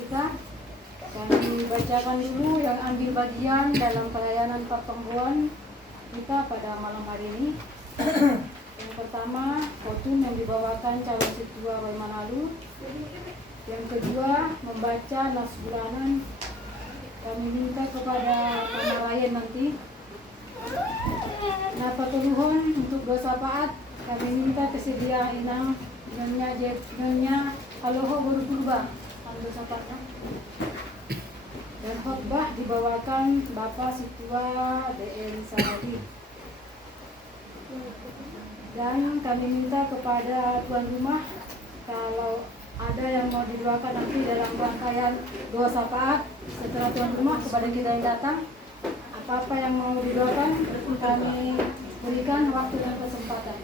kita. Kami bacakan dulu yang ambil bagian dalam pelayanan pertemuan kita pada malam hari ini. Yang pertama, khotbah yang dibawakan calon ketua Wai Manado. Yang kedua, membaca nas bulanan. Kami minta kepada Mama Ryan nanti. Nah, pertuluhan untuk dosa paat kami minta kesedia inang nyonya aloho baru purba dosa paat. Dan khotbah dibawakan Bapak Situa DN Saradi. Dan kami minta kepada tuan rumah kalau ada yang mau didoakan nanti dalam rangkaian doa syafaat setelah tuan rumah kepada kita yang datang, apa-apa yang mau didoakan kami berikan waktu dan kesempatan.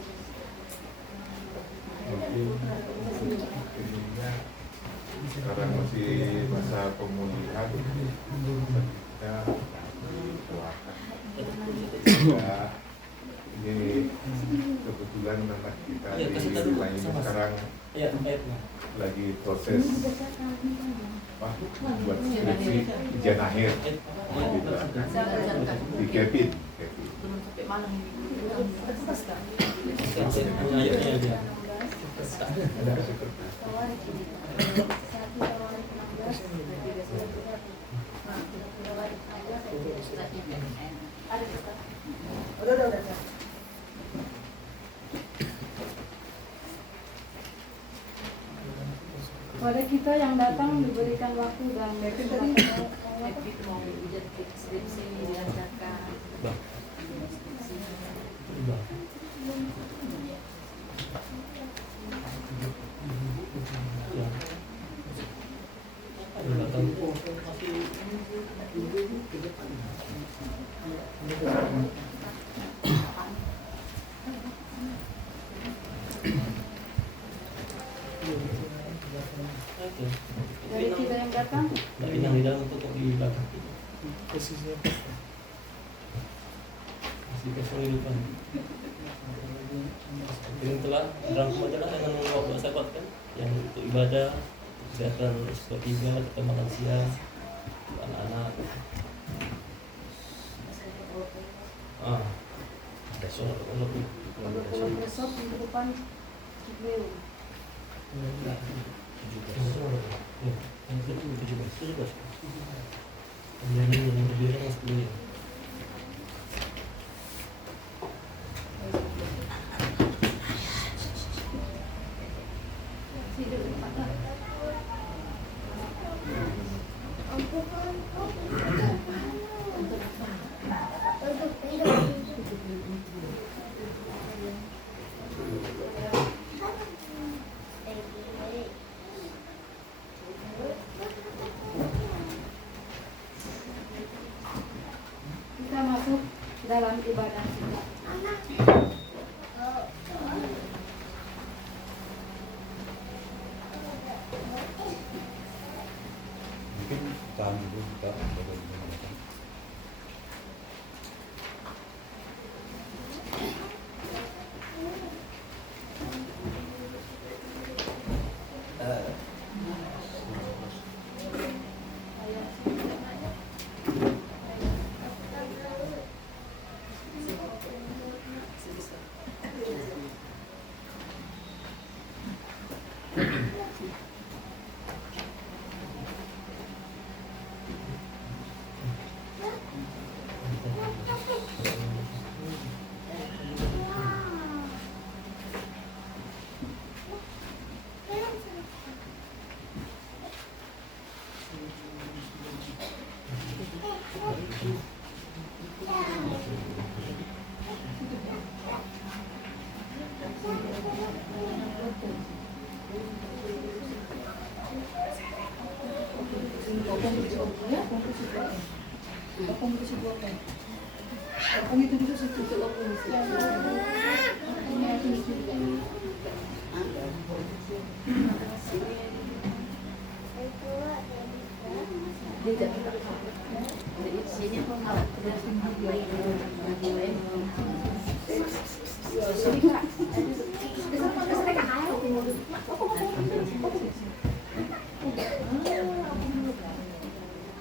Sekarang masih masa pemulihan, kita doakan. Ini kebetulan anak kita di rumah ini sekarang lagi proses buat skripsi ujian akhir di Kevin. Pada kita yang datang diberikan waktu dan kesempatan. Mau ujian skripsi dilancarkan. Dari kita yang datang, Tapi yang di dalam untuk di belakang Posisinya masih kosong di depan. Yang telah dirangkum adalah dengan membawa doa sahabat kan, yang untuk ibadah, untuk kesehatan sepertiga, kita makan siang, untuk anak-anak. Besok atau kalau besok di depan Cibleu. Kita masuk dalam ibadah kita. Mungkin tahan dulu kita bagaimana.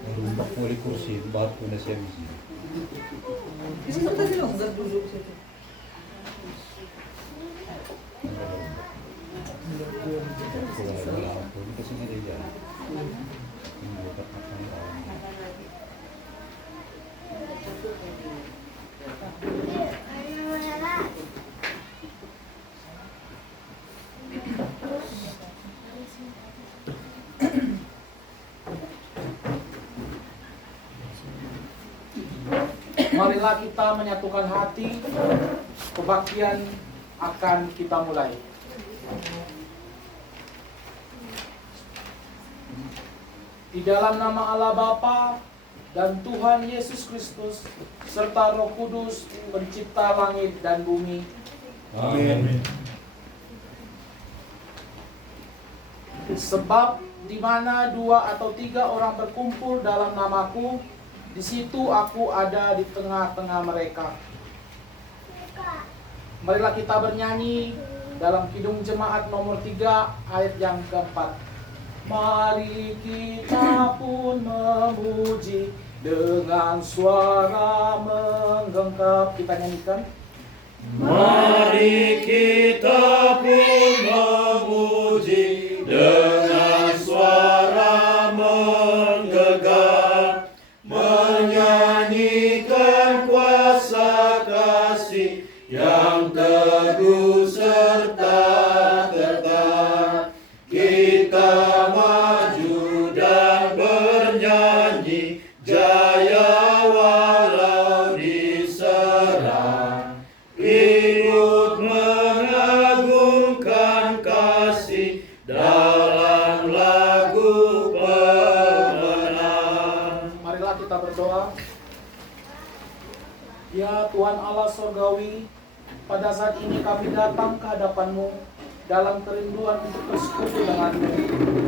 Merundak mo ulit kursi, batu na siya misi. Bisa kita bilang nggak duduk situ. Wala ako, hindi kasi nga diyan. Hindi ko kapag Marilah kita menyatukan hati, kebaktian akan kita mulai. Di dalam nama Allah Bapa dan Tuhan Yesus Kristus serta Roh Kudus pencipta langit dan bumi. Amin. Sebab di mana 2 atau 3 orang berkumpul dalam namaku, di situ aku ada di tengah-tengah mereka. Marilah kita bernyanyi dalam Kidung Jemaat nomor 3 ayat yang keempat. Mari kita pun memuji dengan suara menggengkap. Kita nyanyikan. Mari kita pun memuji dengan suara menggegap, menyanyikan kuasa kasih yang teguh serta tetap. Kita maju dan bernyanyi jaya walau diserang, ikut mengagungkan kasih dalam lagu pemenang. Marilah kita berdoa. Ya Tuhan Allah Surgawi, pada saat ini kami datang ke hadapan-Mu dalam kerinduan untuk bersekutu dengan-Mu.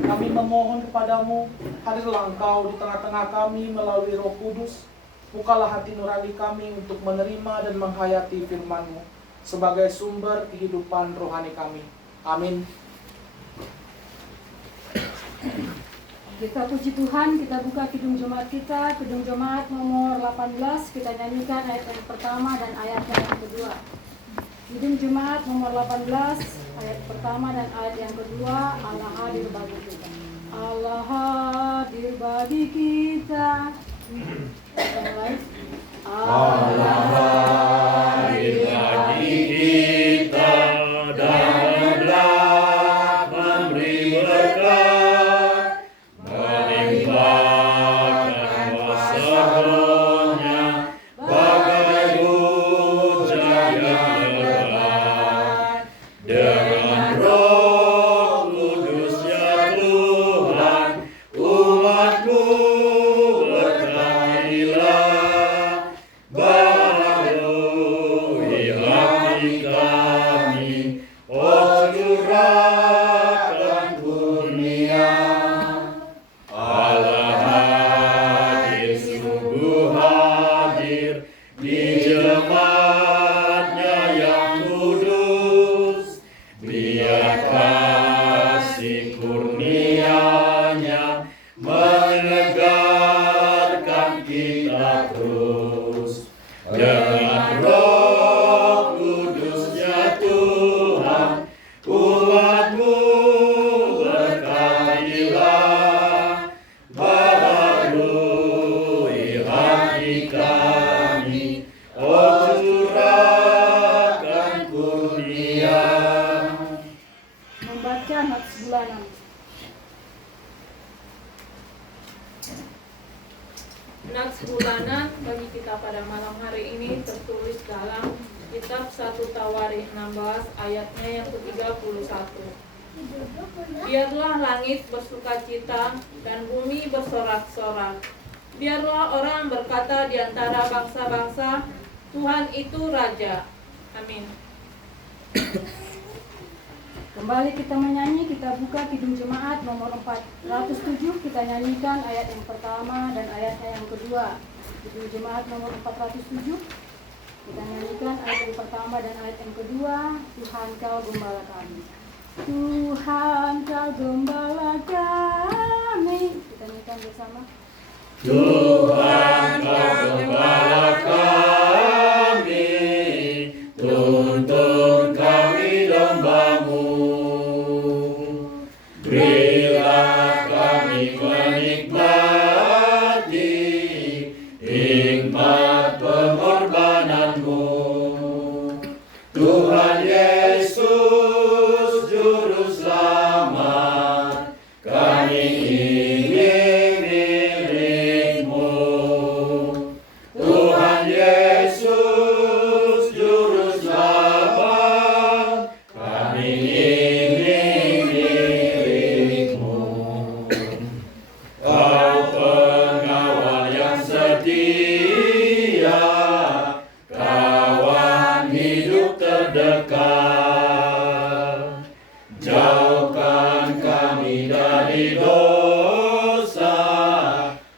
Kami memohon kepadamu, hadirlah Engkau di tengah-tengah kami melalui Roh Kudus. Bukalah hati nurani kami untuk menerima dan menghayati firman-Mu sebagai sumber kehidupan rohani kami. Amin. Kita puji Tuhan, kita buka Kidung Jemaat kita, Kidung Jemaat nomor 18, kita nyanyikan ayat yang pertama dan ayat yang kedua. Kidung Jemaat nomor 18, ayat pertama dan ayat yang kedua, Allah hadir bagi kita. Allah hadir bagi kita. Yang lain. Allah hadir bagi kita dan telah memberi berkat, melimpahkan kuasa Roh-Nya bagai hujan yang lebat. Dengan Roh Kudus-Nya Tuhan, umat-Mu berkatilah, baharui hati kami, oh curahkan kurnia. Allah hadir, sungguh hadir di jemaatnya yang kudus. Biar kasih kurnia-Nya menegarkan kita terus. Dengan Roh Kudus-Nya Tuhan, umat-Mu berkatilah, baharui hati kami, oh curahkan kurnia. Membaca nats bulanan. Nats bulanan bagi kita pada malam hari ini tertulis dalam kitab 1 Tawarikh 16 ayatnya yang ke-31. Biarlah langit bersukacita dan bumi bersorak-sorak. Biarlah orang berkata di antara bangsa-bangsa, Tuhan itu Raja. Amin. Kembali kita menyanyi, kita buka Kidung Jemaat nomor 407, kita nyanyikan ayat yang pertama dan ayatnya yang kedua. Kidung Jemaat nomor 407, kita nyanyikan ayat yang pertama dan ayat yang kedua. Tuhan Kau Gembala kami. Tuhan Kau Gembala kami. bersama. Tuhan Kau gembala kami, tuntun kami domba-Mu. Berilah kami menikmati hikmat pengorbanan-Mu. Tuhan Yesus Juru Selamat, kami ingin milik-Mu. Tuhan Yesus Juru Selamat, kami ingin milik-Mu. Kau pengawal yang setia, kawan hidup terdekat. Jauhkan kami dari dosa,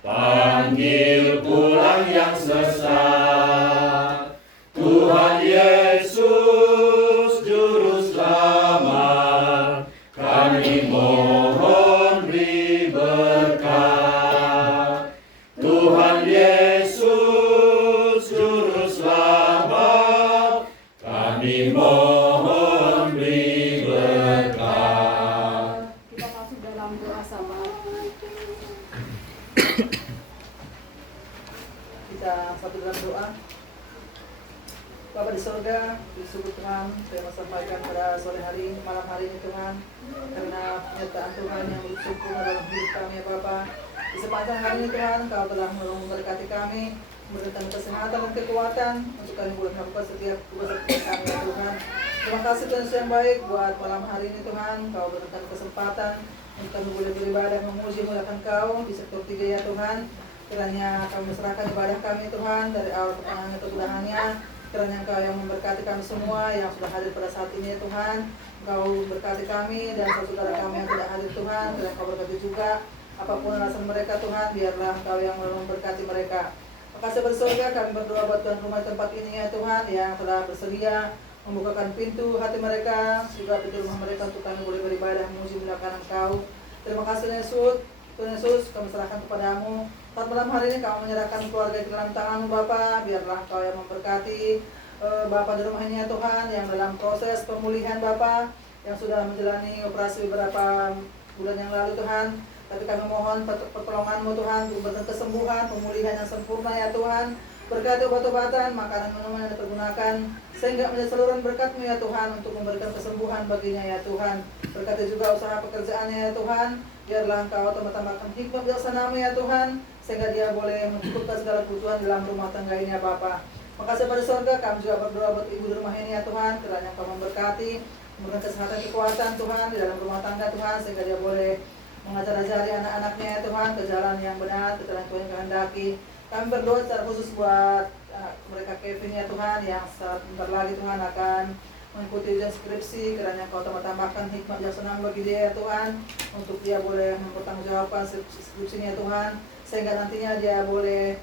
panggil pulang yang sesat. Tuhan Yesus Juru Selamat, kami mohon beri berkat. Tuhan Yesus Juru Selamat, kami mohon beri berkat. Kita masuk dalam doa sama. Kita satu dalam doa. Bapa di surga, bersyukur Tuhan, saya sampaikan pada sore hari ini, malam hari ini Tuhan, karena penyertaan Tuhan yang bersempurna dalam hidup kami ya Bapa. Di sepanjang hari ini Tuhan, Kau telah memberkati kami, memberikan kesehatan dan kekuatan untuk kami boleh melakukan setiap tugas kami ya Tuhan. Terima kasih Tuhan yang baik buat malam hari ini Tuhan, Kau berikan kesempatan untuk kami boleh beribadah, memuji, memuliakan Kau di sektor 3 ya Tuhan. Kiranya kami serahkan ibadah kami Tuhan dari awal pertengahan ke belahannya. Kiranya Engkau yang memberkati kami semua yang sudah hadir pada saat ini ya Tuhan. Engkau berkati kami dan saudara kami yang tidak hadir Tuhan. Kiranya Engkau berkati juga apapun alasan mereka Tuhan, biarlah Engkau yang memberkati mereka. Makasih bersurga, kami berdoa buat tuan rumah tempat ini ya Tuhan, yang telah bersedia membukakan pintu hati mereka, juga pintu rumah mereka untuk kami boleh beribadah, memuji, memuliakan Engkau. Terima kasih Yesus. Tuhan Yesus, kami serahkan kepadamu. Saat malam hari ini kami menyerahkan keluarga ke dalam tangan-Mu Bapa, biarlah Kau yang memberkati Bapa di rumah ini ya Tuhan, yang dalam proses pemulihan Bapa, yang sudah menjalani operasi beberapa bulan yang lalu Tuhan. Tapi kami mohon pertolongan-Mu Tuhan, untuk kesembuhan, pemulihan yang sempurna ya Tuhan. Berkati obat-obatan, makanan, minuman yang dipergunakan, sehingga menjadi saluran berkat-Mu ya Tuhan, untuk memberikan kesembuhan baginya ya Tuhan. Berkati juga usaha pekerjaannya ya Tuhan, biarlah Engkau tambah-tambahkan hikmat bijaksana-Mu ya Tuhan, sehingga dia boleh mencukupkan segala kebutuhan dalam rumah tangga ini ya Bapa. Makasih pada surga, kami juga berdoa buat ibu di rumah ini ya Tuhan, kiranya Engkau memberkati, memberikan kesehatan kekuatan Tuhan di dalam rumah tangga Tuhan, sehingga dia boleh mengajar-ajari anak-anaknya ya Tuhan ke jalan yang benar, ke jalan Tuhan yang kehendaki. Kami berdoa secara khusus buat mereka Kevin ya Tuhan, yang sebentar lagi Tuhan akan mengikuti ujian skripsi. Kiranya Kau tambah-tambahkan hikmat bijaksana bagi dia ya Tuhan, untuk dia boleh mempertanggungjawabkan skripsinya ya Tuhan, sehingga nantinya dia boleh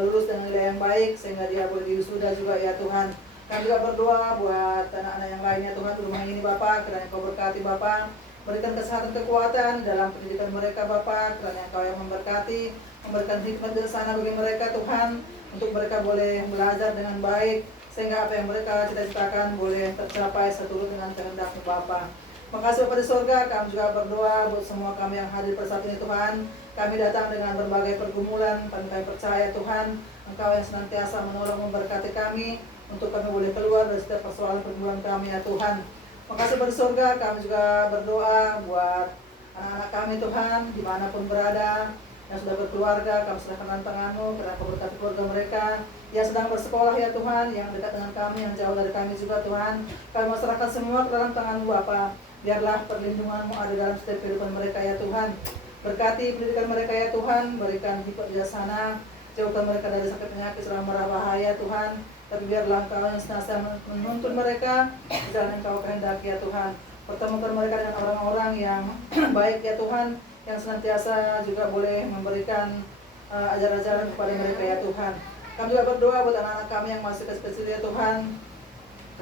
lulus dengan nilai yang baik, sehingga dia boleh diwisuda juga ya Tuhan. Kami juga berdoa buat anak-anak yang lainnya Tuhan di rumah ini Bapak, kiranya Kau berkati Bapak, berikan kesehatan kekuatan dalam pendidikan mereka Bapak, kiranya Kau yang memberkati, memberikan hikmat bijaksana bagi mereka Tuhan, untuk mereka boleh belajar dengan baik, sehingga apa yang mereka cita-citakan boleh tercapai seturut dengan kehendak-Mu Bapa. Makasih Bapak di surga, kami juga berdoa buat semua kami yang hadir pada saat ini Tuhan. Kami datang dengan berbagai pergumulan, tapi kami percaya Tuhan, Engkau yang senantiasa menolong memberkati kami, untuk kami boleh keluar dari setiap persoalan pergumulan kami ya Tuhan. Makasih Bapak di surga, kami juga berdoa buat anak-anak kami Tuhan, dimanapun berada, yang sudah berkeluarga, kami serahkan dalam tangan-Mu, kiranya Kau berkati keluarga mereka, yang sedang bersekolah ya Tuhan, yang dekat dengan kami, yang jauh dari kami juga Tuhan. Kami mau serahkan semua ke dalam tangan-Mu Bapa. Biarlah perlindungan-Mu ada dalam setiap kehidupan mereka ya Tuhan. Berkati pendidikan mereka ya Tuhan, berikan hikmat bijaksana, jauhkan mereka dari sakit penyakit serta mara bahaya Tuhan. Tapi biarlah Engkau yang senantiasa menuntun mereka di jalan yang Kau kehendaki ya Tuhan. Pertemukan mereka dengan orang-orang yang baik ya Tuhan, yang senantiasa juga boleh memberikan ajaran-ajaran kepada mereka ya Tuhan. Kami juga berdoa buat anak-anak kami yang masih kecil ya Tuhan,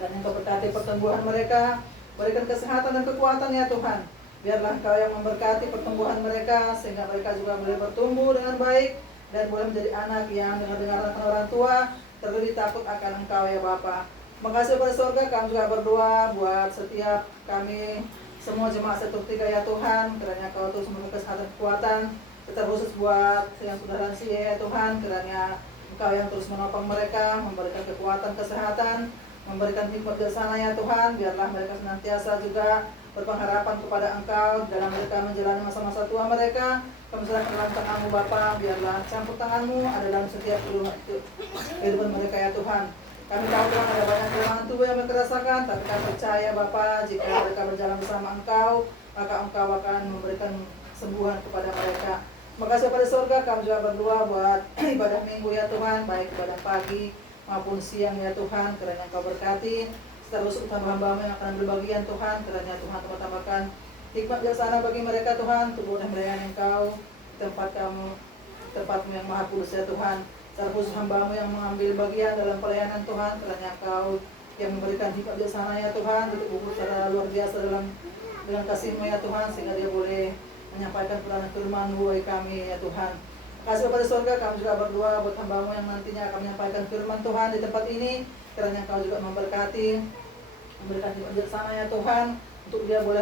dan Engkau berkati pertumbuhan mereka, berikan kesehatan dan kekuatan ya Tuhan. Biarlah Engkau yang memberkati pertumbuhan mereka, sehingga mereka juga boleh bertumbuh dengan baik dan boleh menjadi anak yang dengar orang tua terlebih takut akan Engkau ya Bapa. Makasih pada surga, kami juga berdoa buat setiap kami semua jemaat satu tiga ya Tuhan, kiranya Kau terus memberikan kesehatan kekuatan, terkhusus buat yang sudah lansia ya Tuhan, kiranya Engkau yang terus menopang mereka, memberikan kekuatan kesehatan, memberikan hikmat bijaksana ya Tuhan. Biarlah mereka senantiasa juga berpengharapan kepada Engkau dalam mereka menjalani masa-masa tua mereka. Kami serahkan dalam tangan-Mu Bapa, biarlah campur tangan-Mu ada dalam setiap kehidupan mereka ya Tuhan. Kami tahu Tuhan ada banyak kelemahan tubuh yang mereka rasakan, tapi kami percaya Bapa, jika mereka berjalan bersama Engkau, maka Engkau akan memberikan kesembuhan kepada mereka. Makasih pada surga, kami juga berdoa buat ibadah minggu ya Tuhan, baik ibadah pagi maupun siang ya Tuhan, kiranya Engkau berkati. Terus hamba-hamba yang akan berbagian Tuhan, kiranya Tuhan tambahkan hikmat bijaksana bagi mereka Tuhan, untuk boleh melayani Engkau tempat tempatmu yang maha kudus ya Tuhan. Secara khusus hamba-Mu yang mengambil bagian dalam pelayanan Tuhan, kiranya Engkau yang memberikan hikmat bijaksana ya Tuhan, untuk buku secara luar biasa dengan kasih-Mu ya Tuhan, sehingga dia boleh menyampaikan pelayanan firman-Mu bagi kami ya Tuhan. Kasih kepada surga, kami juga berdoa buat hamba-Mu yang nantinya akan menyampaikan firman Tuhan di tempat ini. Kiranya Engkau juga memberkati, memberikan hikmat bijaksana ya Tuhan, untuk dia boleh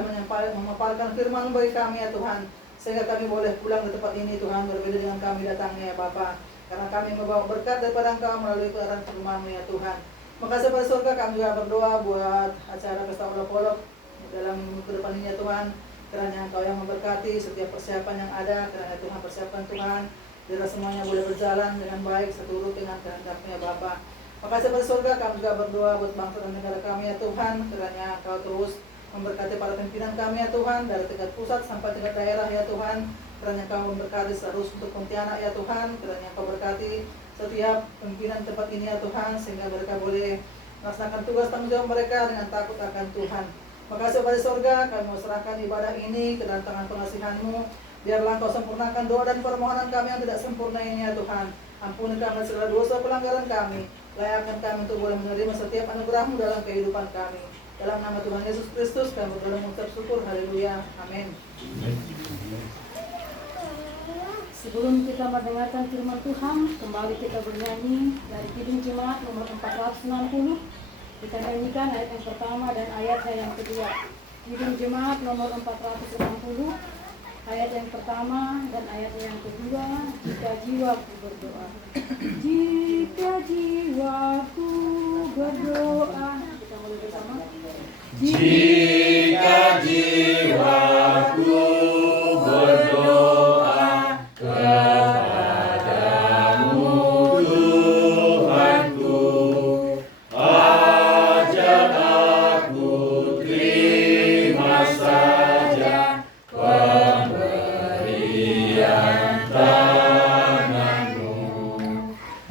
memaparkan firman bagi kami ya Tuhan, sehingga kami boleh pulang ke tempat ini Tuhan, berbeda dengan kami datangnya ya Bapa, karena kami membawa berkat daripada Engkau melalui kebenaran firman-Mu ya Tuhan. Makasih pada surga, kami juga berdoa buat acara pesta olok-olok dalam ke depan ini ya Tuhan. Kiranya Engkau yang memberkati setiap persiapan yang ada, kiranya Tuhan persiapkan Tuhan, biar semuanya boleh berjalan dengan baik seturut dengan kehendak-Mu ya Bapa. Makasih pada surga, kami juga berdoa buat bangsa dan negara kami ya Tuhan, kiranya Engkau terus memberkati para pimpinan kami ya Tuhan, dari tingkat pusat sampai tingkat daerah ya Tuhan. Kiranya Engkau memberkati terus untuk Pontianak ya Tuhan, kiranya Engkau berkati setiap pimpinan tempat ini ya Tuhan, sehingga mereka boleh melaksanakan tugas tanggung jawab mereka dengan takut akan Tuhan. Makasih pada surga, kami mau serahkan ibadah ini ke dalam tangan pengasihan-Mu. Biarlah Engkau sempurnakan doa dan permohonan kami yang tidak sempurna ini ya Tuhan. Ampuni kami segala dosa pelanggaran kami. Layakkan kami untuk boleh menerima setiap anugerah-Mu dalam kehidupan kami. Dalam nama Tuhan Yesus Kristus kami berdoa mengucap syukur. Haleluya. Amin. Sebelum kita mendengarkan firman Tuhan, kembali kita bernyanyi dari Kidung Jemaat nomor 460. Kita nyanyikan ayat yang pertama dan ayatnya yang kedua. Kidung Jemaat nomor 460, ayat yang pertama dan ayat yang kedua. Jika jiwaku berdoa, jika jiwaku berdoa, kita mulai bersama. Jika jiwaku berdoa kepadamu Tuhanku, ajak aku terima saja pemberian tangan-Mu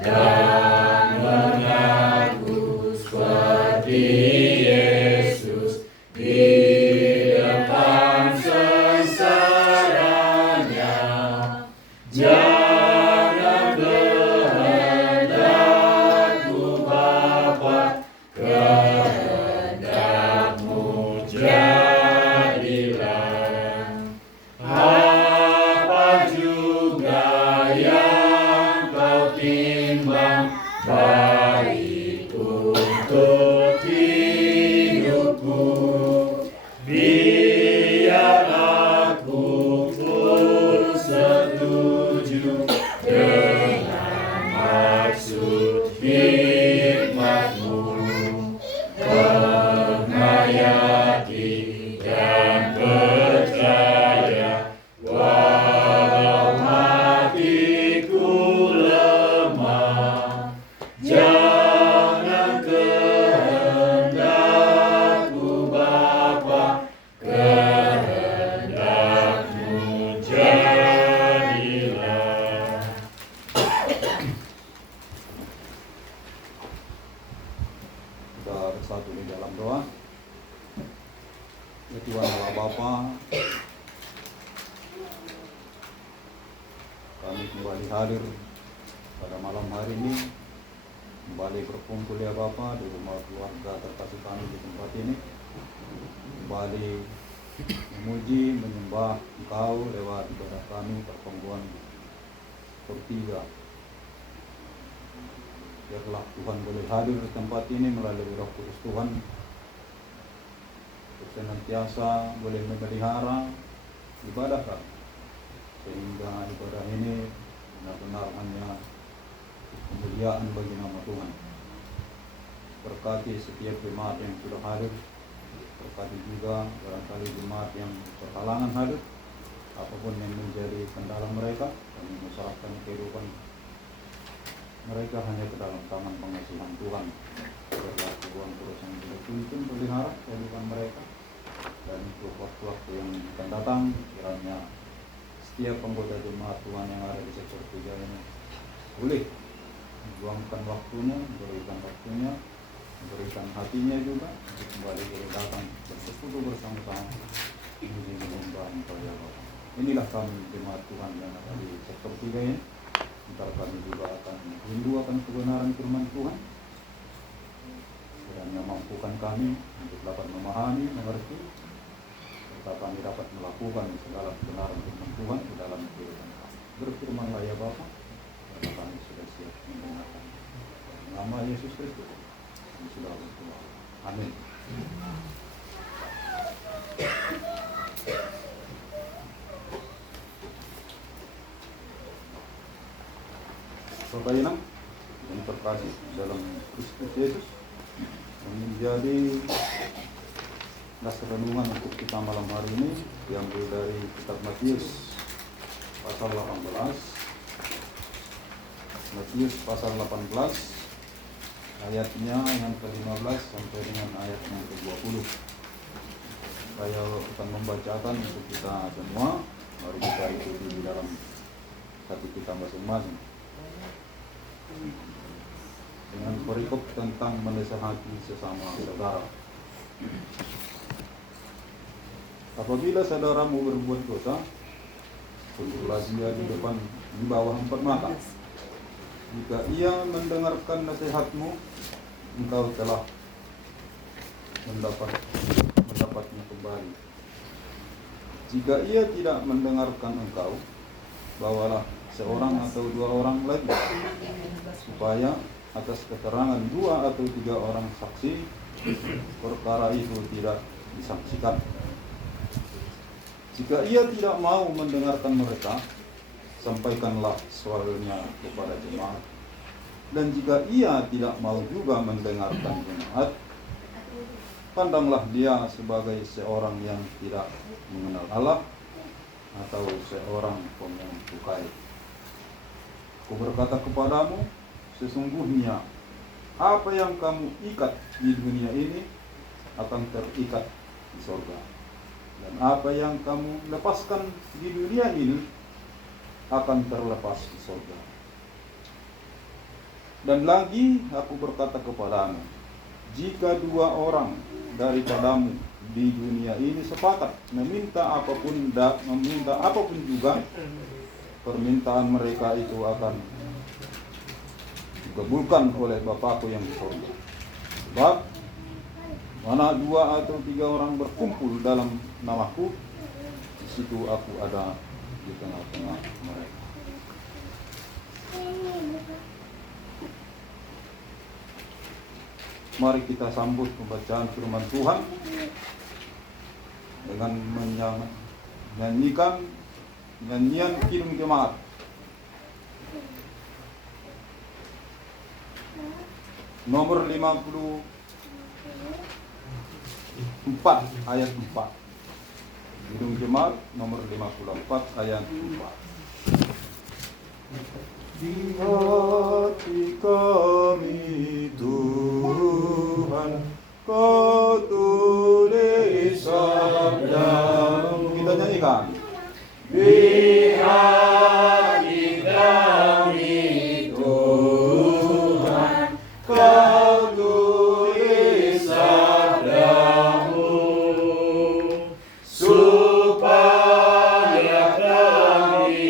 dan mengaku seperti Yesus di depan sengsaranya. Jangan kehendak-Mu Bapa, kehendak-Mu jadilah. Apa juga yang Kau timbang baik untuk hidupku, biar aku pun setuju dengan maksud hikmat-Mu. Menghayati dan percaya walau hatiku lemah. Jangan kehendak-Mu Bapa, kehendak-Mu jadilah. Kita bersatu di dalam doa. Ya Tuhan Allah Bapa, kami kembali hadir pada malam hari ini, kembali berkumpul ya Bapa di rumah keluarga terkasih kami di tempat ini, kembali memuji, menyembah Engkau lewat ibadah kami perpangguan bertiga. Biarlah Tuhan boleh hadir di tempat ini melalui Roh Kudus Tuhan, untuk senantiasa boleh memelihara ibadah kami, sehingga ibadah ini benar-benar hanya kemuliaan bagi nama Tuhan. Berkati setiap jemaat yang sudah hadir, berkati juga barangkali jemaat yang berhalangan hadir, apapun yang menjadi kendala mereka, kami menyerahkan kehidupan mereka hanya ke dalam tangan pengasihan Tuhan. Biarlah Tuhan terus yang tidak tuntun pelihara kehidupan mereka, dan untuk waktu-waktu yang akan datang kiranya setiap anggota jemaat Tuhan yang ada di sektor 3 ini boleh meluangkan waktunya, memberikan hatinya juga untuk kembali datang bersekutu bersama-sama memuji menyembah Engkau ya Bapa. Inilah kami jemaat Tuhan yang ada di sektor 3 ini. Ntar kami juga akan rindu akan kebenaran firman Tuhan, kiranya mampukan kami untuk dapat memahami, mengerti, serta kami dapat melakukan segala kebenaran firman Tuhan di dalam kehidupan kami. Berfirmanlah ya Bapa, karena kami sudah siap mendengarkan. Nama Yesus Kristus kami sudah berdoa. Amin. Bapak Inang yang terkasih dalam Kristus Yesus, menjadi dasar renungan untuk kita malam hari ini diambil dari kitab Matius pasal 18. Matius pasal 18 ayatnya yang ke-15 sampai dengan ayat yang ke-20. Saya akan membacakan untuk kita semua. Mari kita ikuti di dalam hati kita masing-masing. Dengan perikop tentang menasihati sesama saudara. Apabila saudaramu berbuat dosa, tunduklah dia di bawah 4 mata. Jika ia mendengarkan nasihatmu, engkau telah mendapatnya kembali. Jika ia tidak mendengarkan engkau, bawalah seorang atau 2 orang lagi, supaya atas keterangan 2 atau 3 orang saksi perkara itu tidak disaksikan. Jika ia tidak mau mendengarkan mereka, sampaikanlah soalnya kepada jemaat. Dan jika ia tidak mau juga mendengarkan jemaat, pandanglah dia sebagai seorang yang tidak mengenal Allah atau seorang pembunuh cukai. Aku berkata kepadamu, sesungguhnya apa yang kamu ikat di dunia ini akan terikat di surga, dan apa yang kamu lepaskan di dunia ini akan terlepas di surga. Dan lagi aku berkata kepadamu, jika 2 orang daripadamu di dunia ini sepakat meminta apapun juga, permintaan mereka itu akan dikabulkan oleh Bapakku yang di surga. Sebab mana 2 atau 3 orang berkumpul dalam namaku, di situ aku ada di tengah-tengah mereka. Mari kita sambut pembacaan firman Tuhan dengan menyanyikan nyanyian Kidung Jemaat. Nomor 54 ayat 4. Kidung Jemaat nomor 54 ayat 4. Di hati kami Tuhan, Kau tulis sabda-Mu. Kita nyanyikan. Di hati kami Tuhan, Kau tulis sabda-Mu, supaya kami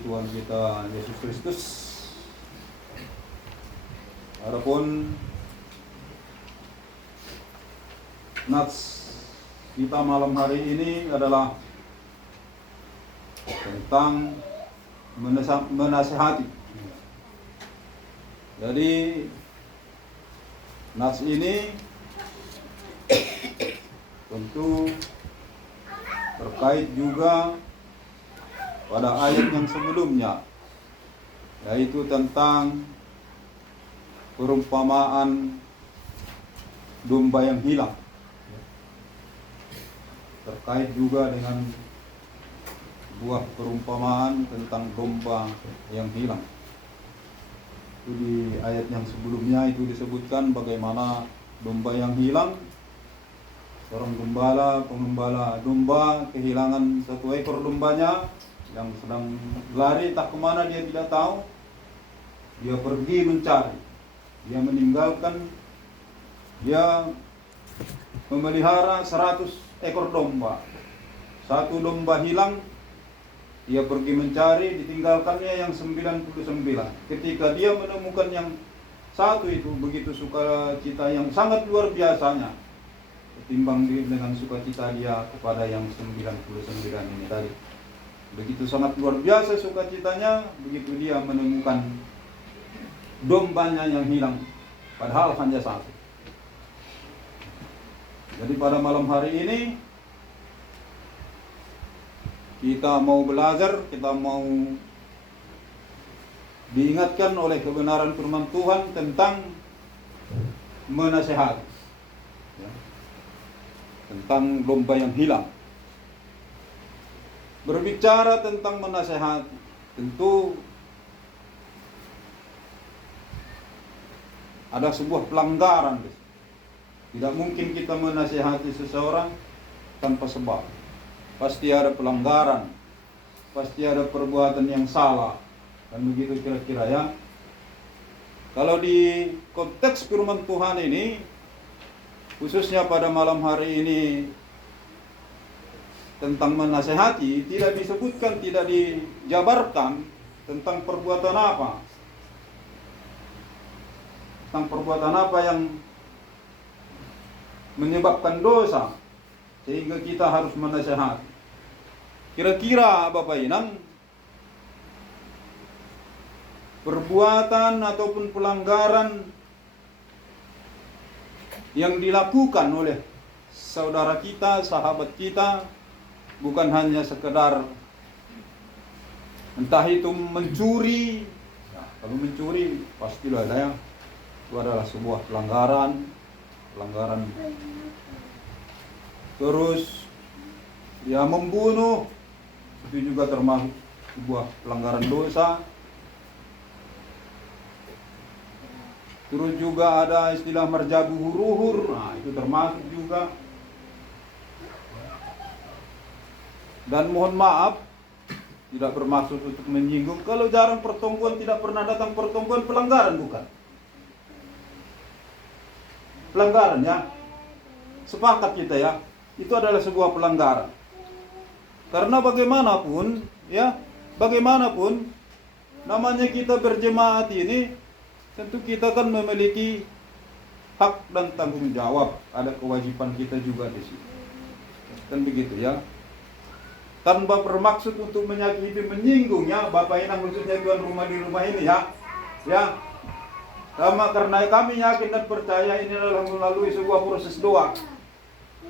bagi Tuhan kita Yesus Kristus. Adapun nats kita malam hari ini adalah tentang menasehati. Jadi nats ini tentu terkait juga pada ayat yang sebelumnya, yaitu tentang perumpamaan domba yang hilang. Terkait juga dengan buah perumpamaan tentang domba yang hilang. Itu di ayat yang sebelumnya itu disebutkan bagaimana domba yang hilang. Seorang pengembala domba kehilangan satu ekor dombanya yang sedang lari tak kemana dia tidak tahu. Dia pergi mencari. Dia meninggalkan, dia memelihara 100 ekor domba. Satu domba hilang, dia pergi mencari, ditinggalkannya yang 99. Ketika dia menemukan yang satu itu, begitu sukacita yang sangat luar biasanya ketimbang dengan sukacita dia kepada yang 99 ini tadi. Begitu sangat luar biasa sukacitanya, begitu dia menemukan dombanya yang hilang, padahal hanya satu. Jadi pada malam hari ini kita mau belajar, kita mau diingatkan oleh kebenaran firman Tuhan tentang menasehati, ya, tentang domba yang hilang. Berbicara tentang menasehati, tentu ada sebuah pelanggaran. Tidak mungkin kita menasehati seseorang tanpa sebab. Pasti ada pelanggaran, pasti ada perbuatan yang salah. Dan begitu kira-kira ya. Kalau di konteks firman Tuhan ini, khususnya pada malam hari ini tentang menasehati, tidak disebutkan, tidak dijabarkan tentang perbuatan apa. Tentang perbuatan apa yang menyebabkan dosa sehingga kita harus menasehati. Kira-kira Bapak Inang, perbuatan ataupun pelanggaran yang dilakukan oleh saudara kita, sahabat kita, bukan hanya sekedar entah itu mencuri. Nah, kalau mencuri pastilah ya, itu adalah sebuah pelanggaran. Terus dia membunuh, itu juga termasuk sebuah pelanggaran dosa. Terus juga ada istilah merjabu huruhur, nah itu termasuk juga. Dan mohon maaf, tidak bermaksud untuk menyinggung. Kalau jarang pertemuan, tidak pernah datang pertemuan, pelanggaran bukan? Pelanggaran ya. Sepakat kita ya. Itu adalah sebuah pelanggaran. Karena bagaimanapun ya, bagaimanapun namanya kita berjemaat ini, tentu kita kan memiliki hak dan tanggung jawab. Ada kewajiban kita juga di situ. Kan begitu ya. Tanpa bermaksud untuk menyakiti, menyinggung ya, Bapak Inang khususnya tuan rumah di rumah ini ya. Ya. Sama karena kami yakin dan percaya ini adalah melalui sebuah proses doa.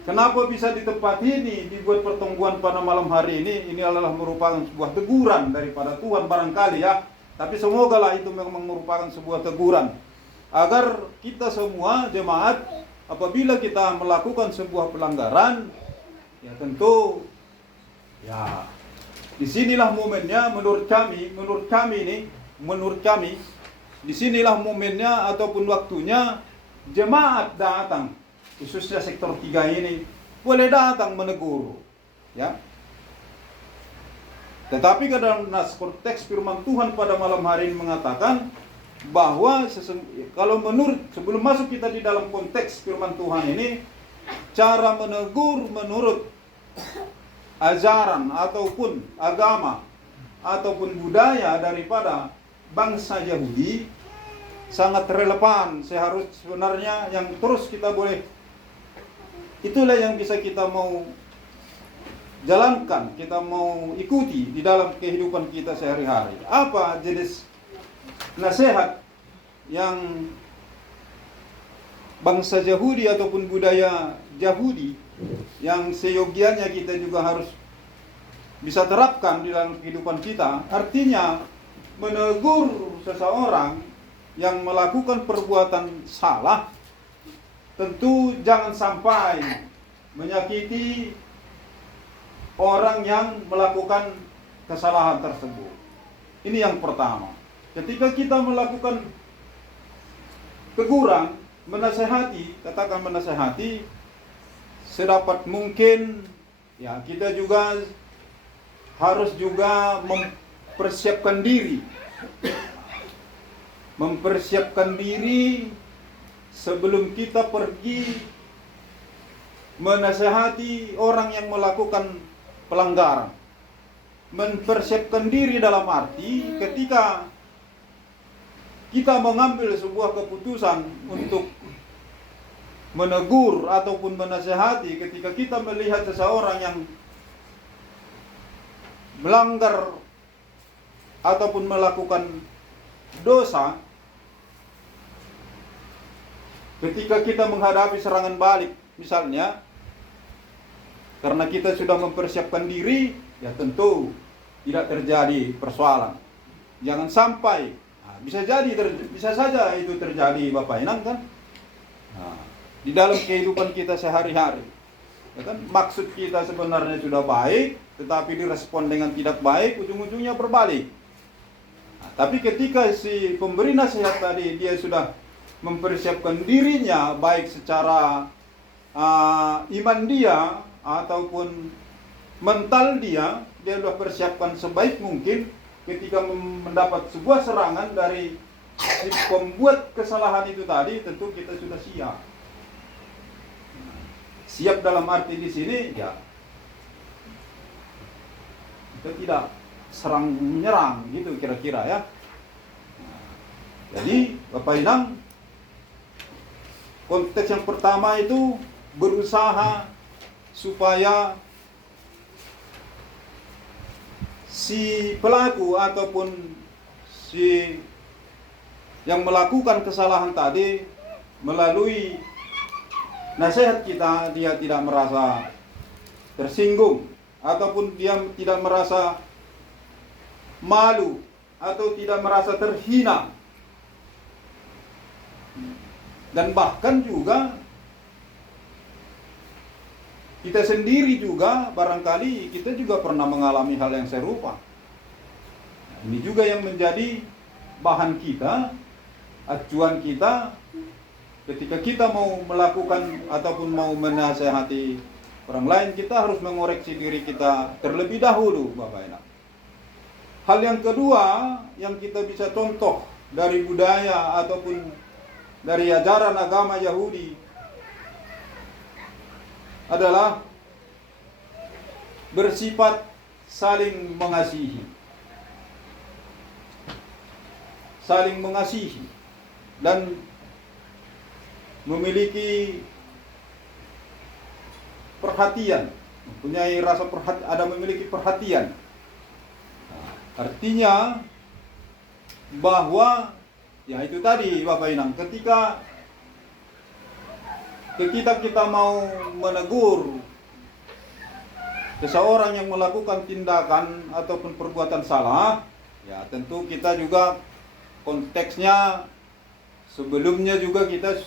Kenapa bisa di tempat ini dibuat pertemuan pada malam hari ini adalah merupakan sebuah teguran daripada Tuhan barangkali ya. Tapi semoga lah itu memang merupakan sebuah teguran agar kita semua jemaat apabila kita melakukan sebuah pelanggaran, ya tentu ya disinilah momennya menurut kami disinilah momennya ataupun waktunya jemaat datang, khususnya sektor 3 ini boleh datang menegur ya. Tetapi dalam konteks firman Tuhan pada malam hari ini mengatakan bahwa kalau sebelum masuk kita di dalam konteks firman Tuhan ini, cara menegur menurut ajaran ataupun agama ataupun budaya daripada bangsa Yahudi sangat relevan. Sebenarnya yang terus kita boleh, itulah yang bisa kita mau jalankan, kita mau ikuti di dalam kehidupan kita sehari-hari. Apa jenis nasihat yang bangsa Yahudi ataupun budaya Yahudi yang seyogianya kita juga harus bisa terapkan di dalam kehidupan kita? Artinya menegur seseorang yang melakukan perbuatan salah, tentu jangan sampai menyakiti orang yang melakukan kesalahan tersebut. Ini yang pertama. Ketika kita melakukan teguran, menasehati, katakan menasehati, sedapat mungkin ya kita juga harus juga mempersiapkan diri sebelum kita pergi menasehati orang yang melakukan pelanggaran. Mempersiapkan diri dalam arti ketika kita mengambil sebuah keputusan untuk menegur ataupun menasehati, ketika kita melihat seseorang yang melanggar ataupun melakukan dosa, ketika kita menghadapi serangan balik misalnya, karena kita sudah mempersiapkan diri, ya tentu tidak terjadi persoalan. Jangan sampai, bisa saja itu terjadi Bapak Inang kan. Di dalam kehidupan kita sehari-hari, ya kan, maksud kita sebenarnya sudah baik, tetapi direspon dengan tidak baik, ujung-ujungnya berbalik. Tapi ketika si pemberi nasihat tadi dia sudah mempersiapkan dirinya, baik secara iman dia ataupun mental dia sudah persiapkan sebaik mungkin, ketika mendapat sebuah serangan dari si pembuat kesalahan itu tadi, tentu kita sudah siap. Siap dalam arti di sini ya kita tidak serang menyerang gitu kira-kira ya. Jadi Bapak Inang, konteks yang pertama itu berusaha supaya si pelaku ataupun si yang melakukan kesalahan tadi, melalui nasihat kita, dia tidak merasa tersinggung ataupun dia tidak merasa malu atau tidak merasa terhina. Dan bahkan juga kita sendiri juga barangkali kita juga pernah mengalami hal yang serupa. Ini juga yang menjadi bahan kita, acuan kita ketika kita mau melakukan ataupun mau menasehati orang lain. Kita harus mengoreksi diri kita terlebih dahulu, Bapak Ibu. Hal yang kedua yang kita bisa contoh dari budaya ataupun dari ajaran agama Yahudi adalah bersifat saling mengasihi. Saling mengasihi dan memiliki perhatian, mempunyai rasa memiliki perhatian. Artinya bahwa ya itu tadi Bapak Inang, ketika kita mau menegur seseorang yang melakukan tindakan ataupun perbuatan salah, ya tentu kita juga konteksnya sebelumnya juga kita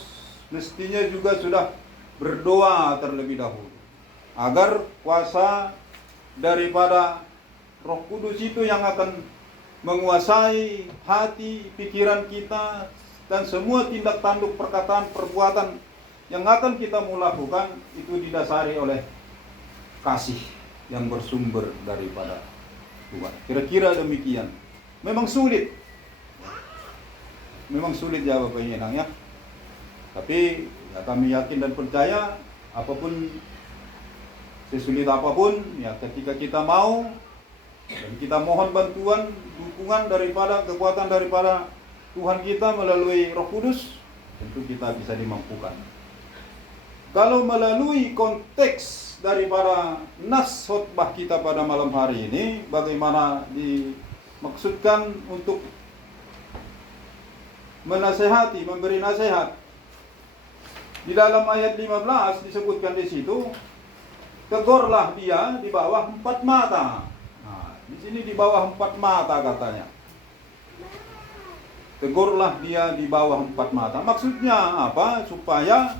mestinya juga sudah berdoa terlebih dahulu agar kuasa daripada Roh Kudus itu yang akan menguasai hati, pikiran kita, dan semua tindak tanduk, perkataan, perbuatan yang akan kita mau lakukan itu didasari oleh kasih yang bersumber daripada Tuhan. Kira-kira demikian. Memang sulit ya Bapak Inang ya. Tapi ya, kami yakin dan percaya apapun, sesulit apapun ya, ketika kita mau Dan kita mohon bantuan, dukungan daripada kekuatan daripada Tuhan kita melalui Roh Kudus, tentu kita bisa dimampukan. Kalau melalui konteks daripada nas khotbah kita pada malam hari ini, bagaimana dimaksudkan untuk menasehati, memberi nasihat. Di dalam ayat 15 disebutkan di situ, tegurlah dia di bawah 4 mata. Nah, di sini di bawah 4 mata katanya. Tegurlah dia di bawah 4 mata. Maksudnya apa? Supaya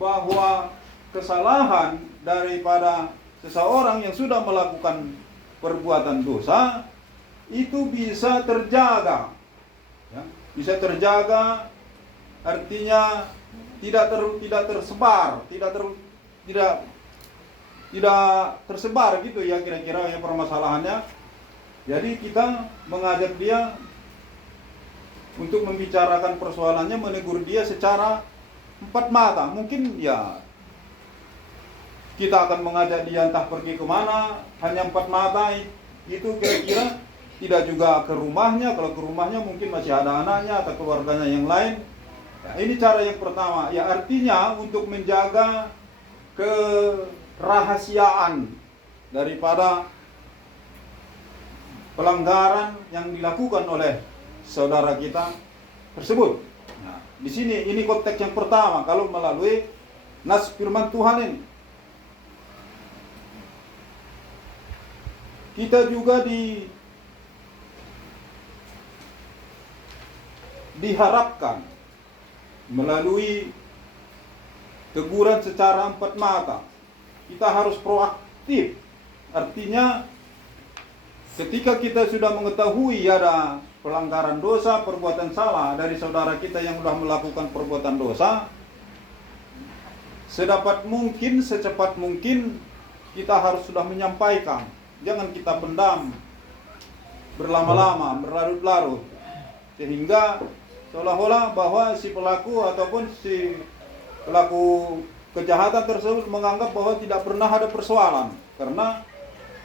bahwa kesalahan daripada seseorang yang sudah melakukan perbuatan dosa itu bisa terjaga, ya, bisa terjaga, artinya tidak tersebar, tidak tersebar gitu ya kira-kira ya permasalahannya. Jadi kita mengajak dia untuk membicarakan persoalannya, menegur dia secara 4 mata. Mungkin ya kita akan mengajak dia entah pergi kemana, hanya 4 mata itu kira-kira, tidak juga ke rumahnya. Kalau ke rumahnya mungkin masih ada anaknya atau keluarganya yang lain. Ya, ini cara yang pertama. Ya, artinya untuk menjaga kerahasiaan daripada pelanggaran yang dilakukan oleh saudara kita tersebut. Nah, di sini ini konteks yang pertama kalau melalui nas firman Tuhan ini. Kita juga diharapkan melalui teguran secara 4 mata. Kita harus proaktif. Artinya ketika kita sudah mengetahui ada pelanggaran dosa, perbuatan salah dari saudara kita yang sudah melakukan perbuatan dosa, sedapat mungkin, secepat mungkin kita harus sudah menyampaikan. Jangan kita pendam berlama-lama, berlarut-larut, sehingga seolah-olah bahwa si pelaku ataupun si pelaku kejahatan tersebut menganggap bahwa tidak pernah ada persoalan, karena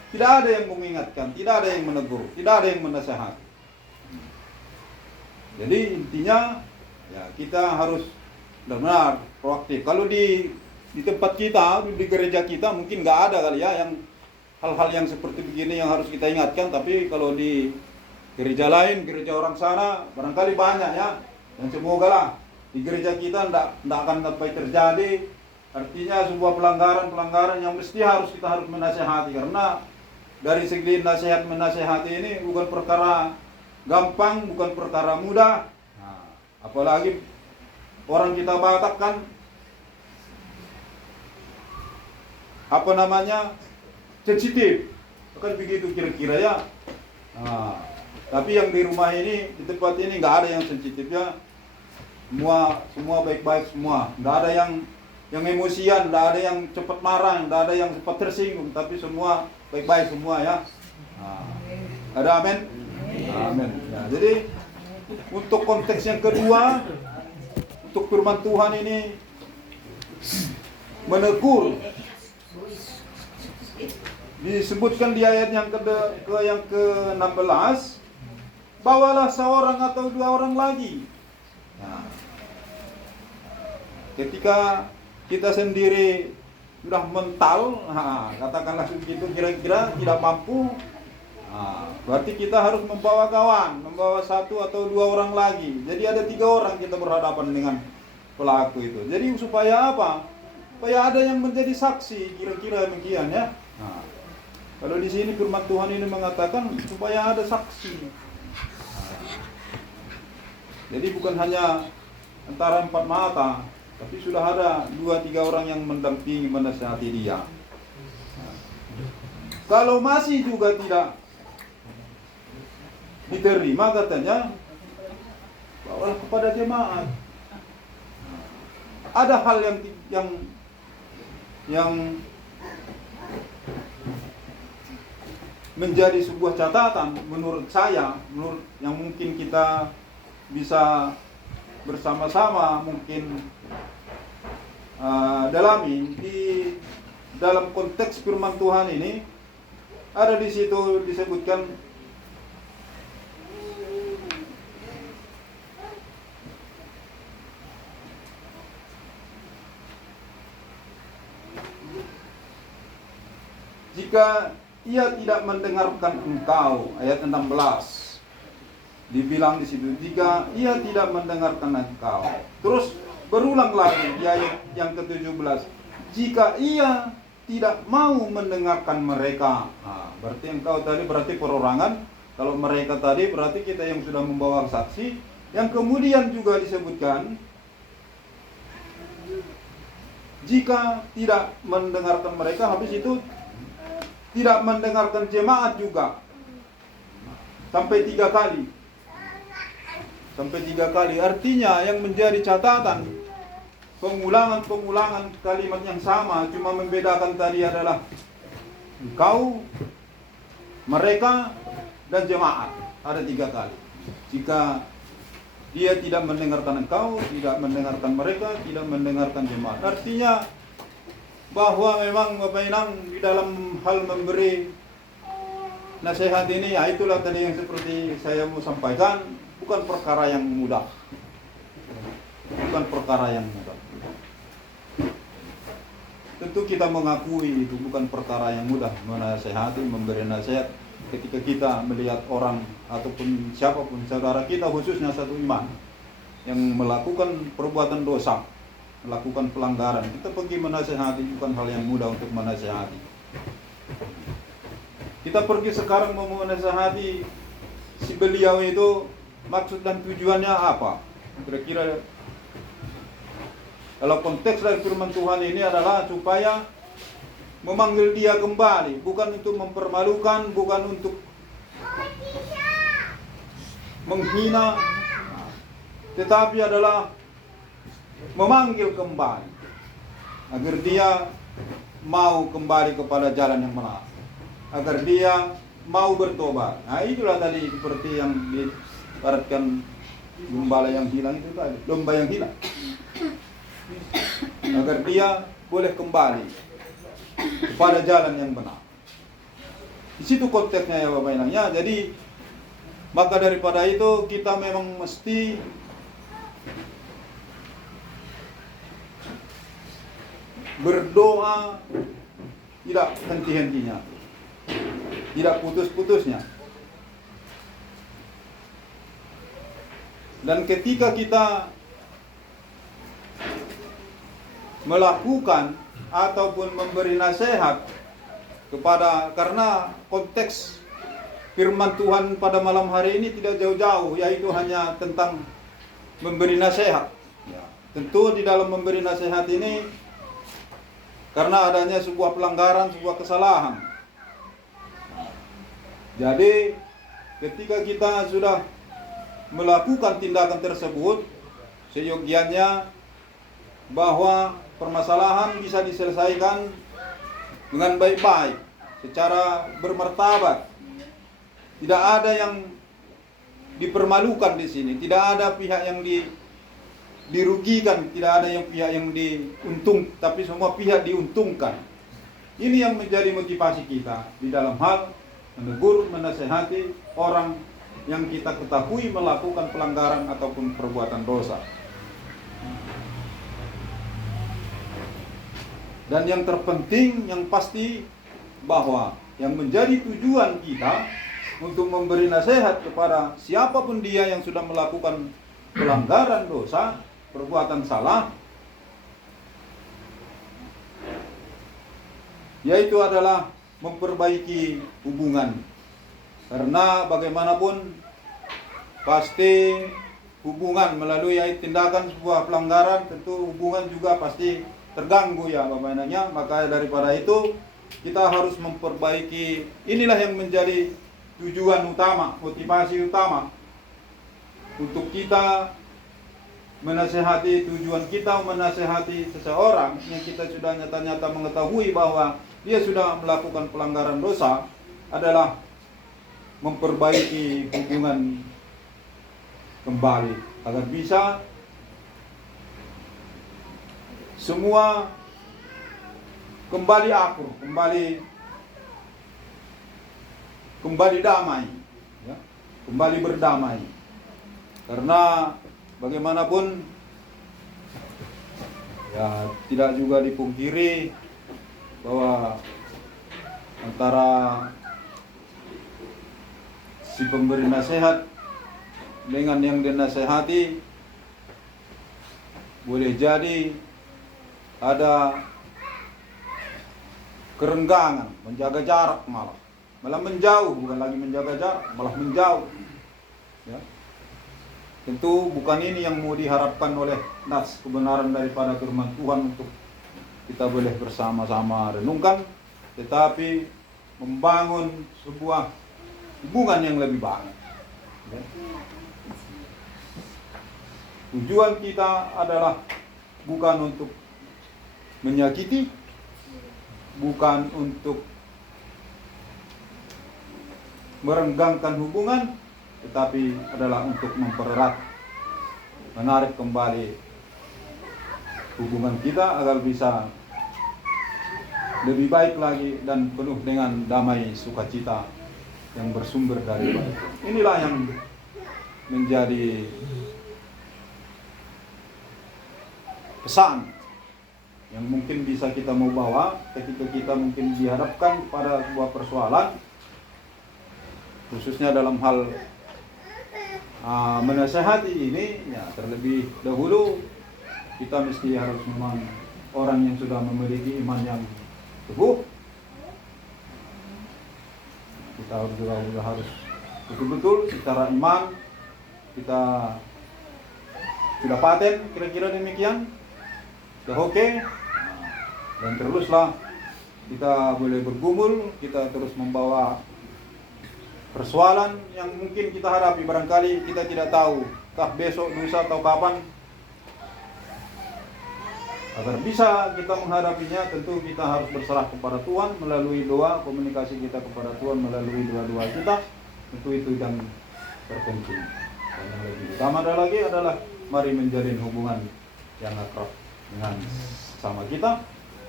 tidak ada yang mengingatkan, tidak ada yang menegur, tidak ada yang menasehati. Jadi intinya ya kita harus benar-benar proaktif. Kalau di tempat kita, di gereja kita mungkin nggak ada kali ya yang hal-hal yang seperti begini yang harus kita ingatkan. Tapi kalau di gereja lain, gereja orang sana barangkali banyak ya. Dan semoga lah di gereja kita nggak akan sampai terjadi. Artinya sebuah pelanggaran yang mesti kita harus menasehati, karena dari segi nasihat menasehati ini bukan perkara gampang, bukan perkara mudah. Nah, apalagi orang kita Batak kan sensitif, kan begitu kira-kira ya. Nah, tapi yang di rumah ini, di tempat ini nggak ada yang sensitif ya. Semua baik-baik semua, nggak ada yang emosian, nggak ada yang cepat marah, nggak ada yang cepat tersinggung, tapi semua baik-baik semua ya. Nah, ada amin. Amin. Ya, jadi untuk konteks yang kedua, untuk firman Tuhan ini menegur, disebutkan di ayat yang ke-16, bawalah seorang atau 2 orang lagi. Nah, ketika kita sendiri sudah mental, katakanlah begitu, kira-kira tidak mampu, berarti kita harus membawa kawan, membawa 1 atau 2 orang lagi. Jadi ada 3 orang kita berhadapan dengan pelaku itu. Jadi supaya apa? Supaya ada yang menjadi saksi, kira-kira demikian ya. Nah, kalau di sini firman Tuhan ini mengatakan supaya ada saksi. Jadi bukan hanya antara 4 mata, tapi sudah ada 2-3 orang yang mendampingi, menasihati dia. Kalau masih juga tidak diterima, katanya bawalah kepada jemaat. Ada hal yang menjadi sebuah catatan menurut saya, menurut yang mungkin kita bisa bersama-sama mungkin dalami di dalam konteks firman Tuhan ini. ada di situ disebutkan jika ia tidak mendengarkan engkau, ayat 16. Dibilang di situ, jika ia tidak mendengarkan engkau. Terus berulang lagi di ayat yang ke-17. Jika ia tidak mau mendengarkan mereka. Nah, berarti engkau tadi berarti perorangan. Kalau mereka tadi berarti kita yang sudah membawa saksi. Yang kemudian juga disebutkan, jika tidak mendengarkan mereka, habis itu tidak mendengarkan jemaat juga. Sampai 3 kali. Sampai 3 kali. Artinya yang menjadi catatan, pengulangan kalimat yang sama, cuma membedakan tadi adalah engkau, mereka, dan jemaat. Ada 3 kali. Jika dia tidak mendengarkan engkau, tidak mendengarkan mereka, tidak mendengarkan jemaat. Artinya bahwa memang Bapak Inang di dalam hal memberi nasihat ini, ya itulah tadi yang seperti saya mau sampaikan, bukan perkara yang mudah. Bukan perkara yang mudah. Tentu kita mengakui itu bukan perkara yang mudah menasehati, memberi nasihat ketika kita melihat orang ataupun siapapun saudara kita, khususnya satu iman yang melakukan perbuatan dosa, melakukan pelanggaran. Kita pergi menasehati bukan hal yang mudah untuk menasehati. Kita pergi sekarang mau menasehati si beliau itu, maksud dan tujuannya apa? Kira-kira kalau konteks dari firman Tuhan ini adalah supaya memanggil dia kembali, bukan untuk mempermalukan, bukan untuk menghina, tetapi adalah memanggil kembali agar dia mau kembali kepada jalan yang benar, agar dia mau bertobat. Nah, itulah tadi seperti yang diibaratkan gembala yang hilang itu tadi, domba yang hilang, agar dia boleh kembali kepada jalan yang benar. Di situ konteksnya ya Bapak Inang ya. Jadi maka daripada itu kita memang mesti berdoa tidak henti-hentinya, tidak putus-putusnya. Dan ketika kita melakukan ataupun memberi nasihat kepada, karena konteks firman Tuhan pada malam hari ini tidak jauh-jauh, yaitu hanya tentang memberi nasihat. Ya, tentu di dalam memberi nasihat ini, karena adanya sebuah pelanggaran, sebuah kesalahan. Jadi ketika kita sudah melakukan tindakan tersebut, seyogianya bahwa permasalahan bisa diselesaikan dengan baik-baik, secara bermartabat. Tidak ada yang dipermalukan di sini, tidak ada pihak yang dirugikan, tidak ada yang pihak yang diuntung, tapi semua pihak diuntungkan. Ini yang menjadi motivasi kita di dalam hal menegur, menasehati orang yang kita ketahui melakukan pelanggaran ataupun perbuatan dosa. Dan yang terpenting, yang pasti, bahwa yang menjadi tujuan kita untuk memberi nasihat kepada siapapun dia yang sudah melakukan pelanggaran dosa, perbuatan salah, yaitu adalah memperbaiki hubungan. Karena bagaimanapun pasti hubungan melalui tindakan sebuah pelanggaran, tentu hubungan juga pasti terganggu ya Bapak Inangnya. Maka daripada itu kita harus memperbaiki. Inilah yang menjadi tujuan utama, motivasi utama untuk kita menasehati. Tujuan kita menasehati seseorang yang kita sudah nyata-nyata mengetahui bahwa dia sudah melakukan pelanggaran dosa adalah memperbaiki hubungan kembali agar bisa semua kembali akur, kembali kembali damai, ya, kembali berdamai. Karena bagaimanapun ya tidak juga dipungkiri bahwa antara si pemberi nasihat dengan yang dinasehati boleh jadi ada kerenggangan, menjaga jarak malah menjauh, bukan lagi menjaga jarak, malah menjauh. Ya. Tentu bukan ini yang mau diharapkan oleh nas kebenaran daripada firman Tuhan untuk kita boleh bersama-sama renungkan, tetapi membangun sebuah hubungan yang lebih baik. Ya. Tujuan kita adalah bukan untuk menyakiti, bukan untuk merenggangkan hubungan, tetapi adalah untuk mempererat, menarik kembali hubungan kita agar bisa lebih baik lagi dan penuh dengan damai sukacita yang bersumber dari baik. Inilah yang menjadi pesan yang mungkin bisa kita mau bawa ketika kita mungkin dihadapkan pada sebuah persoalan, khususnya dalam hal menasehati ini, ya terlebih dahulu kita mesti harus memang orang yang sudah memiliki iman yang teguh. Kita harus betul-betul secara iman kita sudah paten, kira-kira demikian, sudah oke. Dan teruslah kita boleh bergumul, kita terus membawa persoalan yang mungkin kita hadapi. Barangkali kita tidak tahu kah besok, lusa atau kapan. Agar bisa kita menghadapinya, tentu kita harus berserah kepada Tuhan melalui doa, komunikasi kita kepada Tuhan melalui doa-doa kita. Tentu itu yang terpenting. Dan yang lebih utama adalah mari menjalin hubungan yang akrab dengan sama kita.